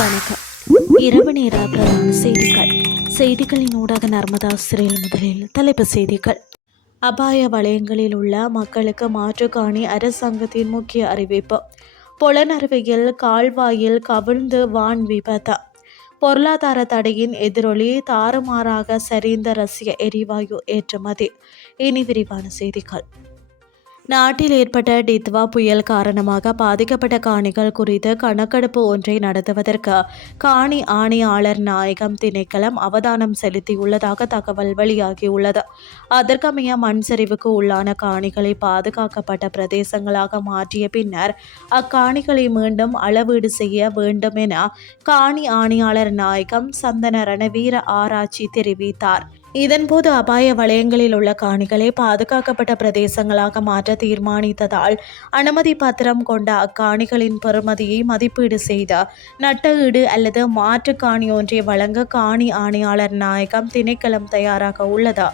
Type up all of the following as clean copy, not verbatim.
வணக்கம். இரவு நேர பிரதான செய்திகளின் ஊடாக நர்மதா சிறையில் முதலில் தலைப்புச் செய்திகள். அபாய வலயங்களில் உள்ள மக்களுக்கு மாற்றுக்காணி அரசாங்கத்தின் முக்கிய அறிவிப்பு. பொலனறுவையில் கால்வாயில் கவிழ்ந்து வான் விபத்து. பொருளாதார தடையின் எதிரொலி தாறுமாறாக சரிந்த ரஷ்ய எரிவாயு ஏற்றுமதி. இனி விரிவான செய்திகள். நாட்டில் ஏற்பட்ட டித்வா புயல் காரணமாக பாதிக்கப்பட்ட காணிகள் குறித்து கணக்கெடுப்பு ஒன்றை நடத்துவதற்கு காணி ஆணையாளர் நாயகம் திணைக்களம் அவதானம் செலுத்தியுள்ளதாக தகவல் வெளியாகியுள்ளது. அதற்கமைய மண் சரிவுக்கு உள்ளான காணிகளை பாதுகாக்கப்பட்ட பிரதேசங்களாக மாற்றிய பின்னர் அக்காணிகளை மீண்டும் அளவீடு செய்ய வேண்டும் என காணி ஆணையாளர் நாயகம் சந்தன ரணவீர ஆராய்ச்சி தெரிவித்தார். இதன்போது அபாய வலயங்களில் உள்ள காணிகளை பாதுகாக்கப்பட்ட பிரதேசங்களாக மாற்ற தீர்மானித்ததால் அனுமதி பத்திரம் கொண்ட அக்காணிகளின் பெறுமதியை மதிப்பீடு செய்து நட்ட ஈடு அல்லது மாற்று காணி ஒன்றை வழங்க காணி ஆணையாளர் நாயகம் திணைக்களம் தயாராக உள்ளது.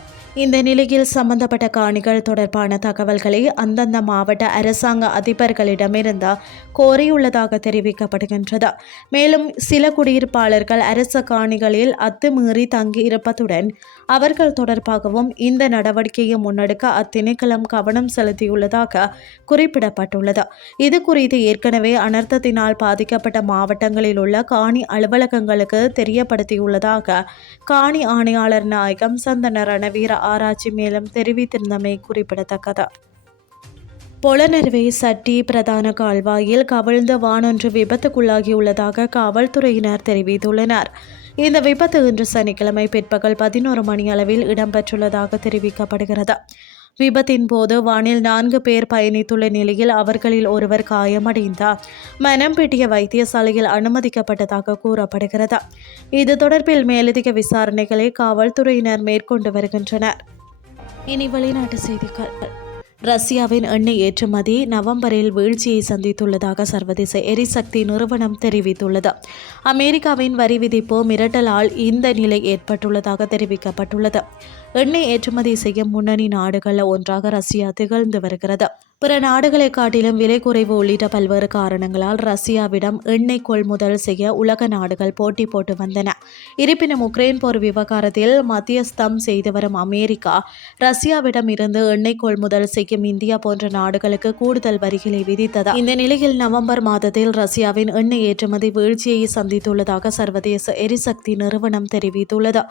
இந்த நிலையில் சம்பந்தப்பட்ட காணிகள் தொடர்பான தகவல்களை அந்தந்த மாவட்ட அரசாங்க அதிபர்களிடமிருந்து கோரியுள்ளதாக தெரிவிக்கப்படுகின்றது. மேலும் சில குடியிருப்பாளர்கள் அரச காணிகளில் அத்துமீறி தங்கியிருப்பதுடன் அவர்கள் தொடர்பாகவும் இந்த நடவடிக்கையை முன்னெடுக்க அத்திணைக்களம் கவனம் செலுத்தியுள்ளதாக குறிப்பிடப்பட்டுள்ளது. இது குறித்து ஏற்கனவே அனர்த்தத்தினால் பாதிக்கப்பட்ட மாவட்டங்களில் உள்ள காணி அலுவலகங்களுக்கு தெரியப்படுத்தியுள்ளதாக காணி ஆணையாளர் நாயகம் சந்தன ரணவீர ஆராய்ச்சி மேலும் தெரிவித்திருந்தமை குறிப்பிடத்தக்கது. பொலனறுவை சட்டி பிரதான கால்வாயில் கவிழ்ந்த வானொன்று விபத்துக்குள்ளாகியுள்ளதாக காவல்துறையினர் தெரிவித்துள்ளனர். இந்த விபத்து இன்று சனிக்கிழமை பிற்பகல் 11 மணி அளவில் இடம்பெற்றுள்ளதாக தெரிவிக்கப்படுகிறது. விபத்தின் போது வானில் 4 பேர் பயணித்துள்ள நிலையில் அவர்களில் ஒருவர் காயமடைந்தார் மனம்பிட்டிய வைத்தியசாலையில் அனுமதிக்கப்பட்டதாக கூறப்படுகிறது. இது தொடர்பில் மேலதிக விசாரணைகளை காவல்துறையினர் மேற்கொண்டு வருகின்றனர். இனி வெளிநாட்டு செய்திகள். ரஷ்யாவின் எண்ணெய் ஏற்றுமதி நவம்பரில் வீழ்ச்சியை சந்தித்துள்ளதாக சர்வதேச எரிசக்தி நிறுவனம் தெரிவித்துள்ளது. அமெரிக்காவின் வரி விதிப்பு மிரட்டலால் இந்த நிலை ஏற்பட்டுள்ளதாக தெரிவிக்கப்பட்டுள்ளது. எண்ணெய் ஏற்றுமதி செய்யும் முன்னணி நாடுகளில் ஒன்றாக ரஷ்யா திகழ்ந்து வருகிறது. பிற நாடுகளை காட்டிலும் விலை குறைவு உள்ளிட்ட பல்வேறு காரணங்களால் ரஷ்யாவிடம் எண்ணெய் கொள்முதல் செய்ய உலக நாடுகள் போட்டி போட்டு வந்தன. இருப்பினும் உக்ரைன் போர் விவகாரத்தில் மத்தியஸ்தம் செய்து வரும் அமெரிக்கா ரஷ்யாவிடம் இருந்து எண்ணெய் கொள்முதல் செய்யும் இந்தியா போன்ற நாடுகளுக்கு கூடுதல் வரிகளை விதித்தது. இந்த நிலையில் நவம்பர் மாதத்தில் ரஷ்யாவின் எண்ணெய் ஏற்றுமதி வீழ்ச்சியை சந்தித்துள்ளதாக சர்வதேச எரிசக்தி நிறுவனம் தெரிவித்துள்ளது.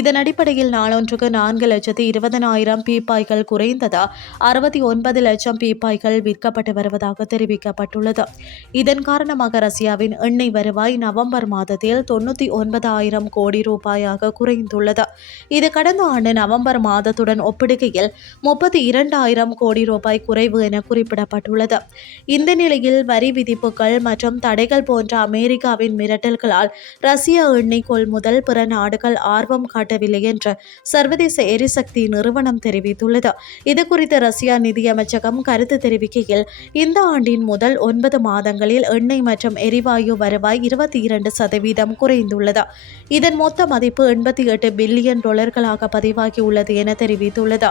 இதன் அடிப்படையில் நாளொன்றுக்கு 4,20,000 பீப்பாய்கள் குறைந்தது 69 லட்சம் பீப்பாய்கள் விற்கப்பட்டு வருவதாக தெரிவிக்கப்பட்டுள்ளது. இதன் காரணமாக ரஷ்யாவின் எண்ணெய் வருவாய் நவம்பர் மாதத்தில் 99,000 கோடி ரூபாயாக குறைந்துள்ளது. இது கடந்த ஆண்டு நவம்பர் மாதத்துடன் ஒப்பிடுகையில் 32,000 கோடி ரூபாய் குறைவு என குறிப்பிடப்பட்டுள்ளது. இந்த நிலையில் வரி விதிப்புகள் மற்றும் தடைகள் போன்ற அமெரிக்காவின் மிரட்டல்களால் ரஷ்ய எண்ணெய் கொள்முதல் பிற நாடுகள் ஆர்வம் காட்டவில்லை என்று சர்வதேச எரிசக்தி நிறுவனம் தெரிவித்துள்ளது. இதுகுறித்து ரஷ்யா நிதியமைச்சகம் கருத்து தெரிவிக்கையில் இந்த ஆண்டின் முதல் 9 மாதங்களில் எண்ணெய் மற்றும் எரிவாயு வருவாய் 22% குறைந்துள்ளது. இதன் மொத்த மதிப்பு $88 பில்லியன் பதிவாகியுள்ளது என தெரிவித்துள்ளது.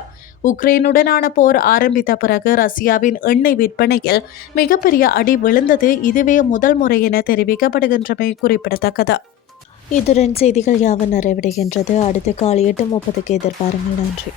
உக்ரைனுடனான போர் ஆரம்பித்த பிறகு ரஷ்யாவின் எண்ணெய் விற்பனையில் மிகப்பெரிய அடி விழுந்தது இதுவே முதல் முறை என தெரிவிக்கப்படுகின்றமை குறிப்பிடத்தக்கது. இதுடன் செய்திகள் யாவும் நிறைவடைகின்றது. அடுத்த காலை 8:30 எதிர்பாருங்கள். நன்றி.